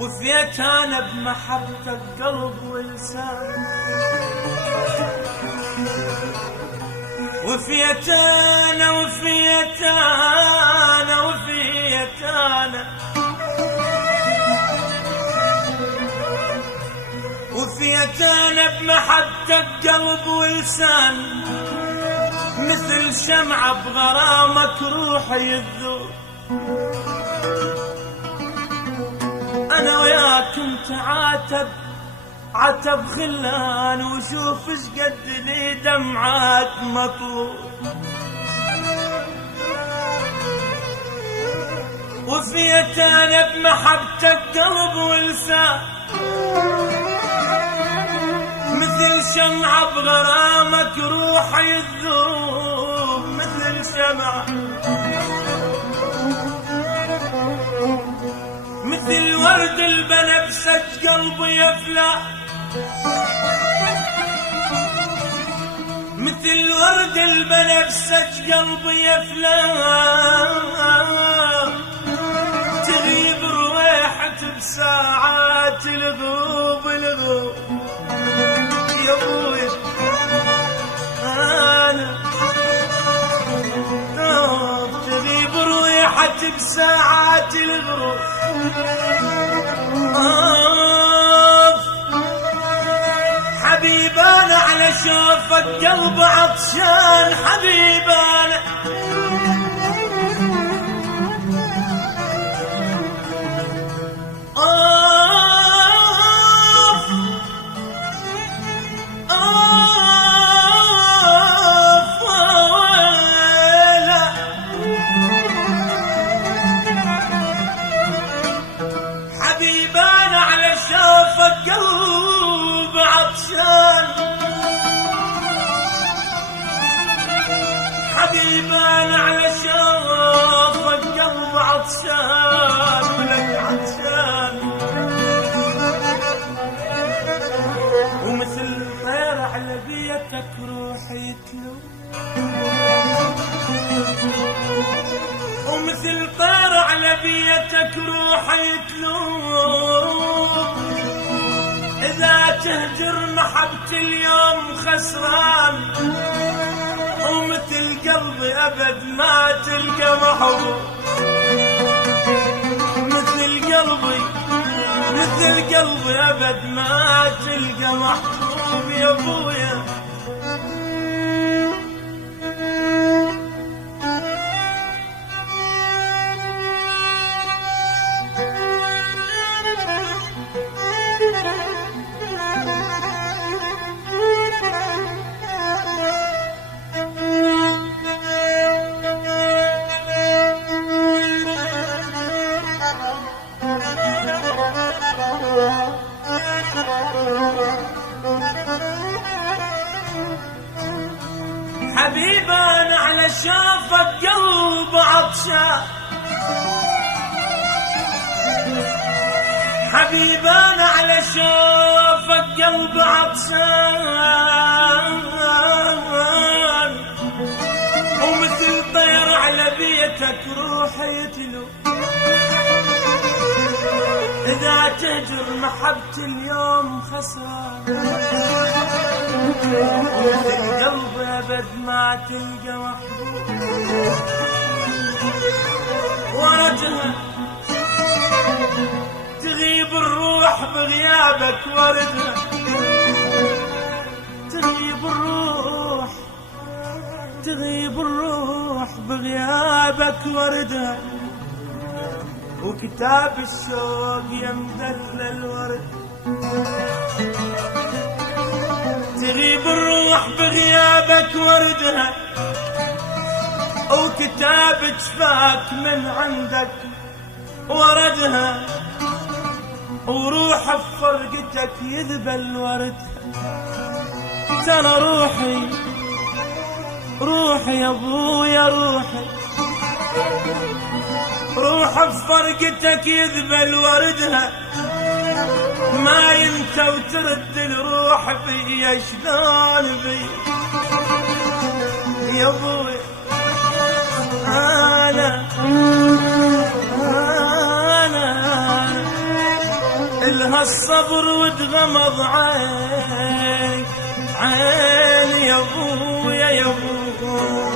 وفيت انا بمحبتك قلب ولسان، وفيت انا وفيت انا وفيت انا وفيت انا بمحبتك قلب ولسان، مثل شمعة بغرامك روحي يذوب. انا وياك انت عتب خلان، وشوف اش قد لي دمعات مطلوب. وفيت انا بمحبتك قلب ولسان، مثل شمعة بغرامك روحي يذوب، مثل شمعة مثل ورد البنفسج قلبي يفلى، مثل ورد البنفسج قلبي يفلى. تغيب رويحة بساعات الغوب الغوب يا ابوي. انا تغيب رويحة بساعات الغروب. حبيب انا على شوفك قلب عطشان، حبيب انا قلب عطشان، حبيب انا على شوفك قلب عطشان، ولك عطشان. ومثل طير على بيتك روحي يتلو، ومثل طير على بيتك روحي يتلو. إذا تهجر محبة اليوم خسران، ومثل قلبي أبد ما تلقى محبوب. مثل قلبي أبد ما تلقى محبوب يا أبويا. حبيب انا على شافك قلب عطشان، حبيب انا على شافك قلب عطشان. ومثل طير على بيتك روحي يتلو. إذا تهجر محبة اليوم خسران، ومثل قلبي أبد ما تلقى محبوب. وردها تغيب الروح بغيابك، وردها تغيب الروح بغيابك، وردها. وكتاب الشوق يمدل الورد، تغيب الروح بغيابك، وردها. وكتاب جفاك من عندك، وردها. وروح بفرقتك يذبل وردها. ترى روحي يا ابويا، روح بفرقتك يذبل وردها. ما ينسى وترد الروح فيا شلون بي يا ابوي. انا هالصبر وتغمض عيني يا ابويا يا ابويا